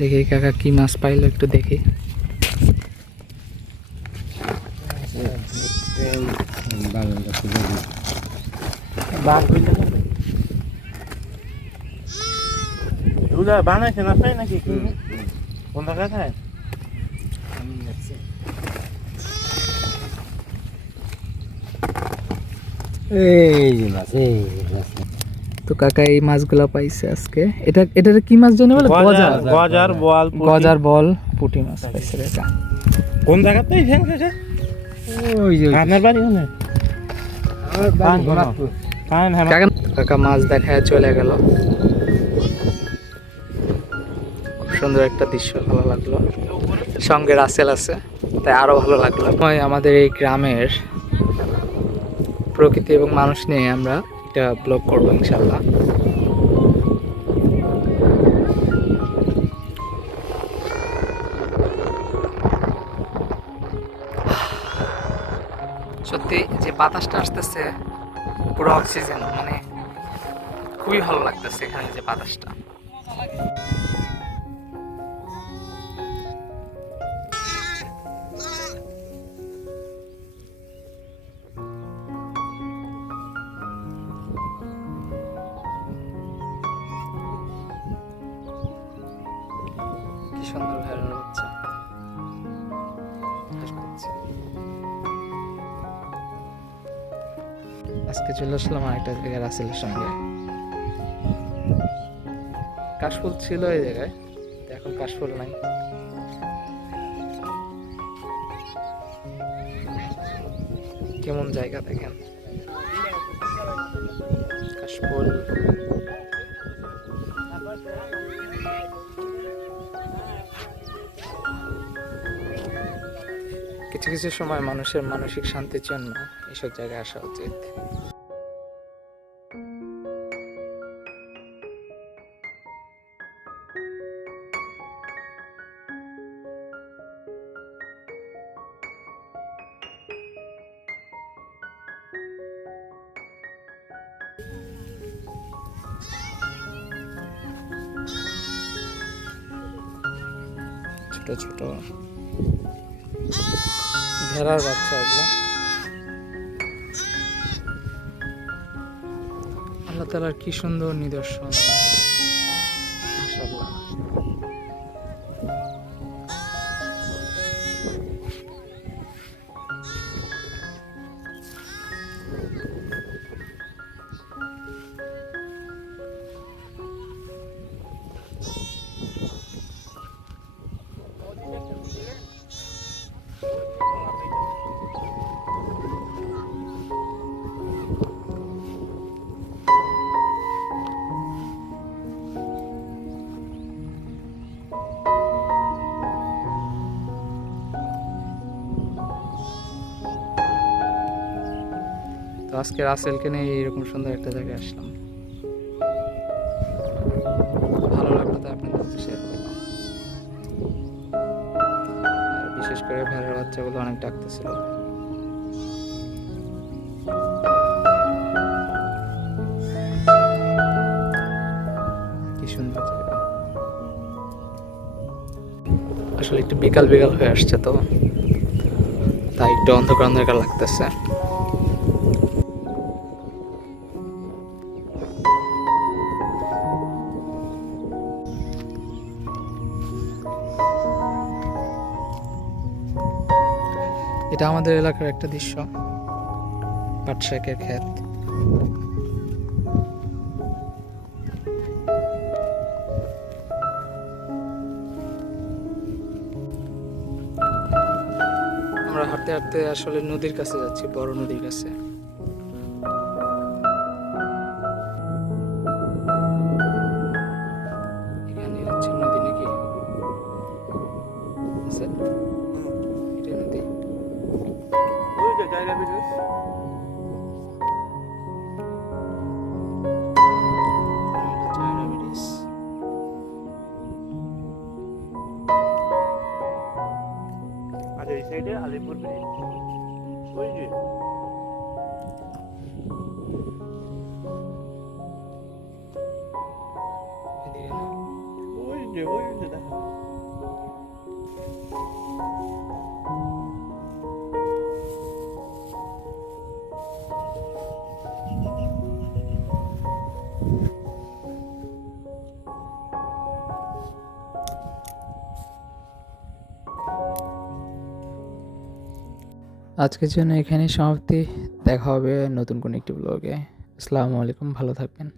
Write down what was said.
দেখি কাকা কি মাছ পাইলো একটু দেখি। বানাইছে না তাই নাকি? কোন এই যে মাছ এই মাছ। তো কাকা এই মাছগুলো পাইছে আজকে। এটা এটা কি মাছ জানি বলে? গজার গজার। বল গজার বল পুঁটি মাছ পাইছে কাকা। কোন জায়গাতে ফ্যান খাইছে ওই যে আপনার বাড়ি হ্যাঁ কাকা কাকা মাছ দেখায় চলে গেল। খুব সুন্দর একটা দৃশ্য ভালো লাগল। সঙ্গে রাসেল আছে তাই আরও ভালো লাগল। আমাদের এই গ্রামের প্রকৃতি এবং মানুষ নিয়ে আমরা এটা ব্লগ করব ইনশাল্লাহ। সত্যি, যে বাতাসটা আসতেছে, পুরো অক্সিজেন মানে খুবই ভালো লাগতেছে এখানে যে বাতাসটা। আজকে চলে আসলাম আরেকটা জায়গায়, রাসেলের সঙ্গে। কাশফুল ছিল এই জায়গায় এখন কাশফুল নাই। কেমন জায়গা দেখেন? কাশফুল। কিছু কিছু সময় মানুষের মানসিক শান্তির জন্য এসব জায়গায় আসা উচিত। ছোট ছোট। ভেড়ার বাচ্চা এগুলো। আল্লাহ তালার কি সুন্দর নিদর্শন। Thank তো আজকে রাসেলকে নিয়ে এরকম সুন্দর একটা জায়গায় আসলাম। ভালো লাগল তো আপনাদের সাথে শেয়ার করলাম। বিশেষ করে ভেড়ার বাচ্চাগুলো অনেক ডাকতেছিল। কি সুন্দর জায়গা। আসলে একটু বিকাল বিকাল হয়ে আসছে তো। তাই একটু অন্ধকার অন্ধকার লাগতেছে। এটা আমাদের এলাকার একটা দৃশ্য, পাটশাকের ক্ষেত। আমরা হাঁটতে হাঁটতে আসলে নদীর কাছে যাচ্ছি, বড় নদীর কাছে। আর এই সাইডে আলিপুর ব্রিজ ওই যে এদিকে না? ওই যে ওই যে দেখো আজকের জন্য এখানে সমাপ্তি। দেখা হবে নতুন কোনো একটি ব্লগে আসসালামু আলাইকুম ভালো থাকবেন।